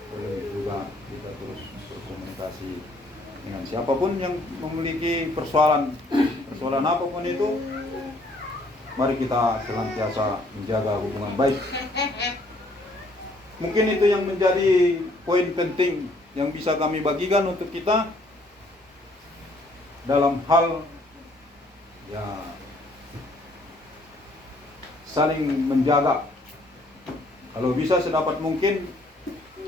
Boleh juga kita terus berkomunikasi dengan siapapun yang memiliki persoalan apapun itu. Mari kita senantiasa menjaga hubungan baik. Mungkin itu yang menjadi poin penting yang bisa kami bagikan untuk kita dalam hal ya saling menjaga. Kalau bisa sedapat mungkin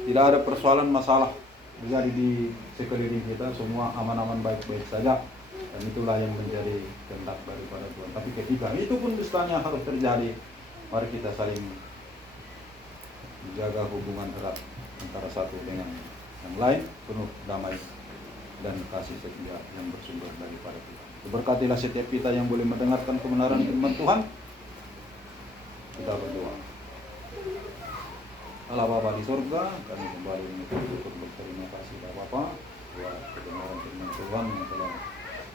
tidak ada persoalan masalah terjadi di sekeliling kita, semua aman-aman baik-baik saja, dan itulah yang menjadi kehendak daripada Tuhan. Tapi ketika itu pun dustanya harus terjadi, mari kita saling menjaga hubungan erat antara satu dengan yang lain, penuh damai dan kasih setia yang bersumber daripada Tuhan. Berkatilah setiap kita yang boleh mendengarkan kebenaran firman Tuhan. Kita berdoa. Allah Bapa di surga, kami kembali untuk berterima kasih kepada Bapa buat kebenaran firman Tuhan yang telah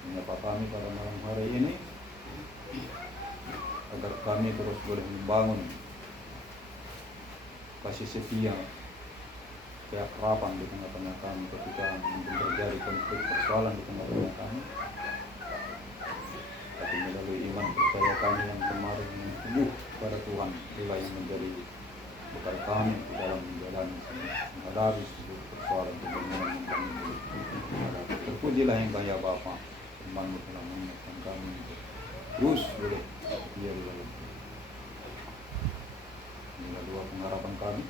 menyapa kami pada malam hari ini, agar kami terus boleh membangun kasih setia, keakraban di tengah-tengah kami ketika mungkin terjadi konflik persoalan di tengah-tengah kami. Tapi melalui iman percaya kami yang kemarin yang tumbuh pada Tuhan, itulah yang menjadi bekal kami di dalam menjalani menghadapi seluruh persoalan kebenaran yang kami hadapi. Terpujilah yang kaya Bapa, firman-Mu telah mengingatkan kami untuk terus boleh setia di dalam. Inilah dua pengharapan kami.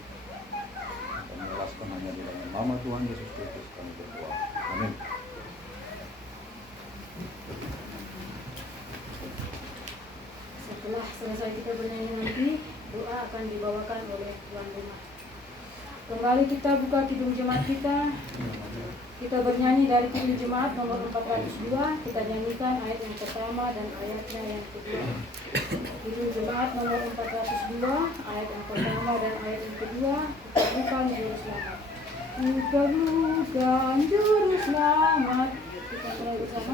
Kami alaskan hanya di dalam nama Tuhan Yesus Kristus kami berdoa. Amin. Setelah selesai kita bernyanyi nanti, doa akan dibawakan oleh tuan rumah. Kembali kita buka kidung jemaat kita. Kita bernyanyi dari kidung jemaat nomor 402. Kita nyanyikan ayat yang pertama dan ayatnya yang kedua. Kidung jemaat nomor 402, ayat yang pertama dan ayat yang kedua. Kita bukan juru selamat. Kita bukan juru selamat. Kita mulai bersama.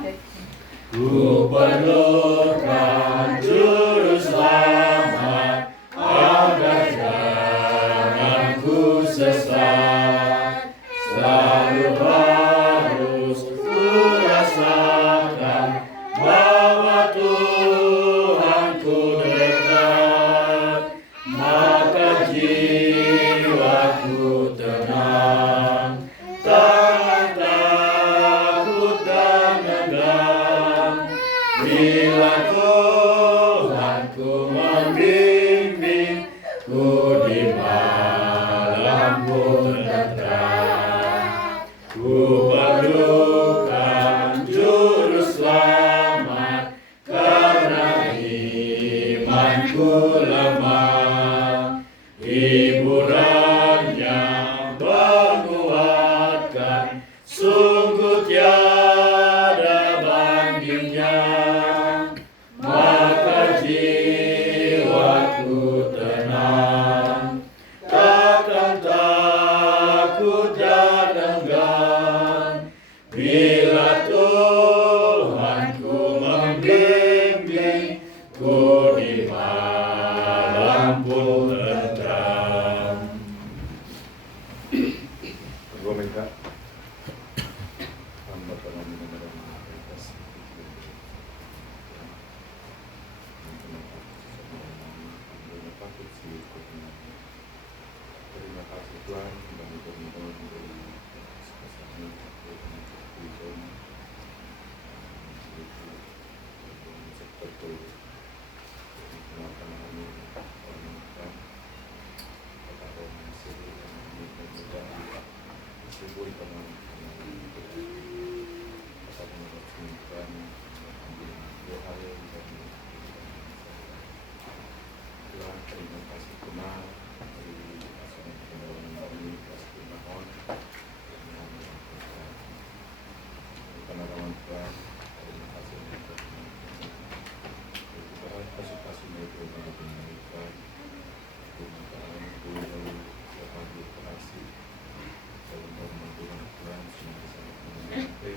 Ku perlukan juru selamat, agar jalanku sesat. Selalu harus ku rasa Bila Tuhanku membimbingku di malam pun terang, ku perlukan juru selamat karena imanku lemah. Hiburannya menguatkan, sungguh tiada bandingnya. Maka jiwaku tenang, takkan takut dan enggan. Bila Tuhanku membimbingku di malam pun tentram. Gue minta hamba kami menerima atas terima kasih Tuhan dan bermohon terima kasih benar dari pasangan pendorongan kami kasih mohon penarawan Tuhan. Terima kasih untuk Tuhan kasih-kasihnya itu benar Tuhan. Terima kasih Tuhan terhadir kasih dalam hormat Tuhan Tuhan semua sangat mengerti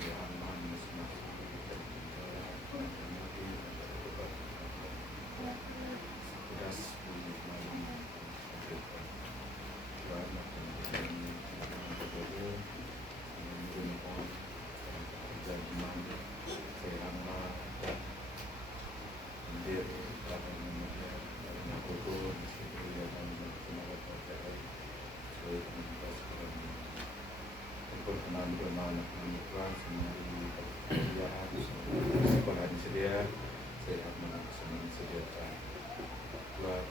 Tuhan manis masih berkenan bermanfaat Tuhan semua dia harus sekolah sedia sehat senang sejahtera Tuhan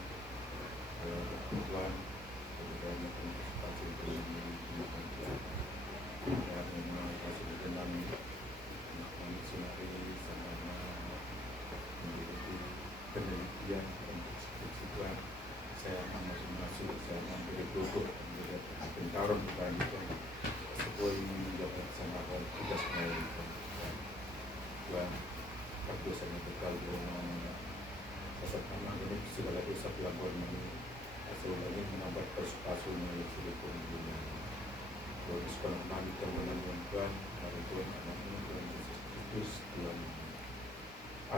Tuhan kemudian partisipasi dengan Tuhan dan memang kasih dengan misionari sama menjadi penelitian untuk skripsi Tuhan. Saya akan masuk saya akan beri duduk menjadi pentarung Tuhan sebuah melaksanakan tugas melayani Tuhan. Dosanya bekal berumah asal anak ini segala dosa pelanggaran ini asal lagi menambah persuasi melalui seluruh dunia. Tuhan sekolah kami kemenangan Tuhan dari Tuhan anak ini Tuhan Yesus Kristus Tuhan.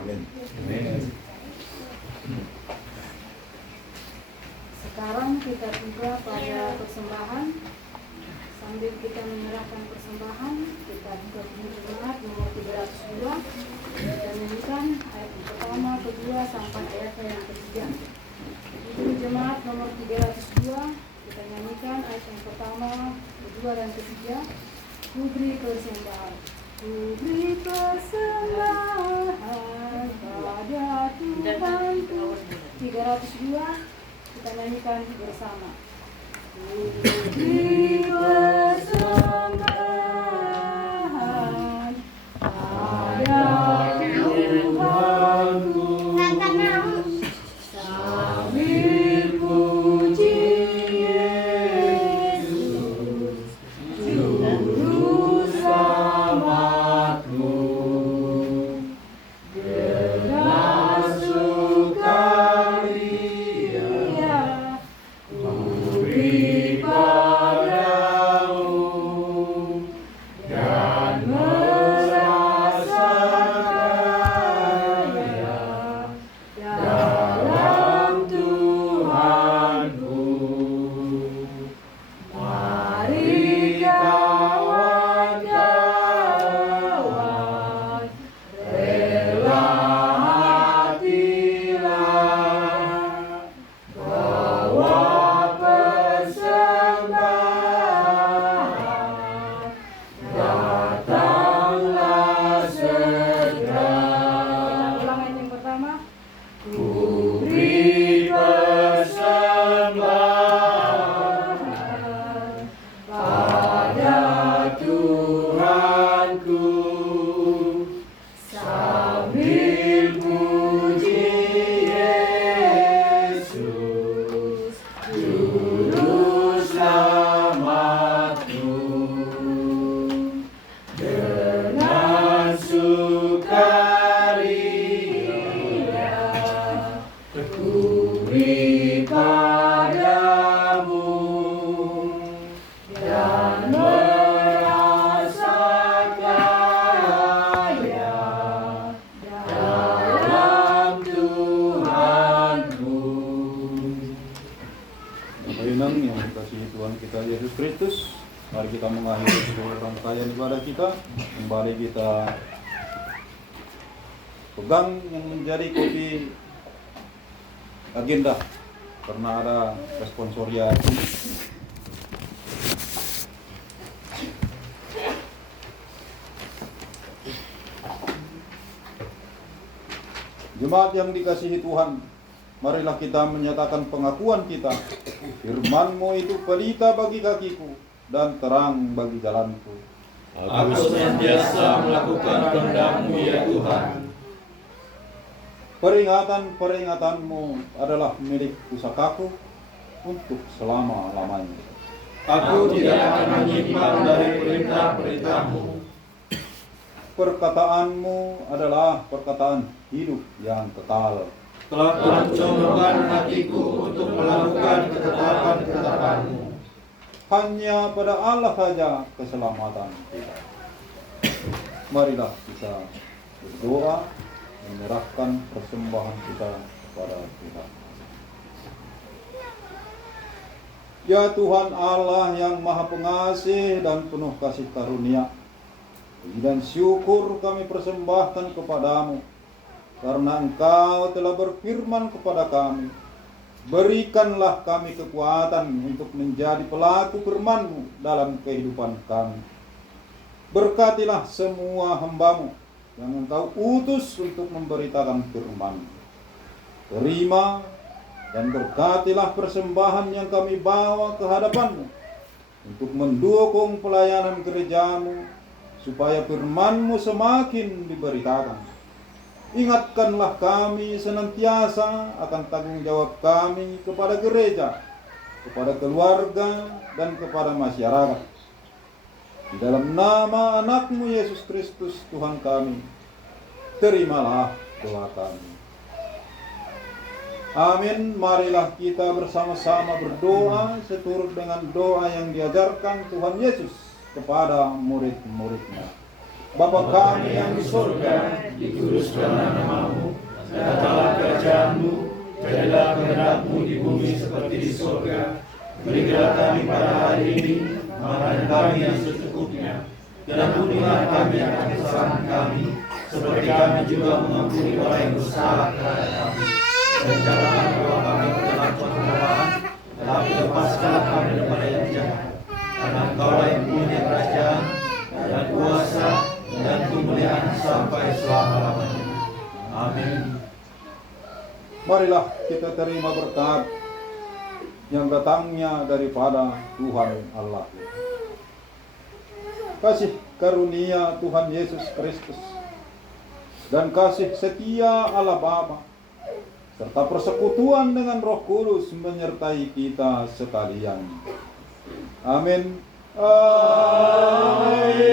Amin. Amin. Sekarang kita tiba pada persembahan. Sambil kita menyerahkan persembahan, kita buka jemaat nomor 302. Kita nyanyikan ayat yang pertama, kedua, sampai ayat yang ketiga. Itu jemaat nomor 302. Kita nyanyikan ayat yang pertama, kedua, dan ketiga. Ku beri persembahan, ku beri persembahan pada Tuhanku. 302. Kita nyanyikan bersama. Beri persembahan pada Tuhanku sambil puji Yesus Juru Selamatku dengan sukaria ku beri padamu. kita mengakhiri seluruh rangkaian ibadah kita, kembali kita pegang yang menjadi kopi agenda karena ada responsoria. Jemaat yang dikasihi Tuhan, marilah kita menyatakan pengakuan kita. Firman-Mu itu pelita bagi kakiku dan terang bagi jalanku. Aku senantiasa melakukan kehendak-Mu ya Tuhan. Peringatan-peringatanmu adalah milik pusakaku untuk selama-lamanya. Aku tidak akan menyimpang dari perintah-perintah-Mu. Perkataanmu adalah perkataan hidup yang kekal. Telah mencondongkan hatiku untuk melakukan ketetapan-ketetapan-Mu. Hanya pada Allah saja keselamatan kita. Marilah kita berdoa, menyerahkan persembahan kita kepada Tuhan. Ya Tuhan Allah yang Maha Pengasih dan penuh kasih karunia, puji dan syukur kami persembahkan kepadamu, karena Engkau telah berfirman kepada kami, berikanlah kami kekuatan untuk menjadi pelaku firman-Mu dalam kehidupan kami. Berkatilah semua hamba-Mu yang Engkau utus untuk memberitakan firman. Terima dan berkatilah persembahan yang kami bawa ke hadapan-Mu untuk mendukung pelayanan gereja-Mu, supaya firman-Mu semakin diberitakan. Ingatkanlah kami senantiasa akan tanggung jawab kami kepada gereja, kepada keluarga, dan kepada masyarakat. Di dalam nama anak-Mu Yesus Kristus Tuhan kami, terimalah doa kami. Amin. Marilah kita bersama-sama berdoa seturut dengan doa yang diajarkan Tuhan Yesus kepada murid-muridnya. Bapa kami yang di surga, dikuduskanlah nama-Mu, datanglah kerajaan-Mu, jadilah kehendak-Mu di bumi seperti di surga. Berikanlah kami pada hari ini makanan kami yang secukupnya, dan ampunilah kami akan kesalahan kami, seperti kami juga mengampuni orang yang bersalah kepada kami. Dan jangan membawa kami ke dalam pencobaan, tetapi lepaskanlah kami daripada yang jahat. Karena Engkaulah yang punya kerajaan dan kuasa dan kemuliaan sampai selama-lamanya. Amin. marilah kita terima berkat yang datangnya daripada Tuhan Allah. Kasih karunia Tuhan Yesus Kristus dan kasih setia Allah Bapa serta persekutuan dengan Roh Kudus menyertai kita sekalian. Amin. Amin.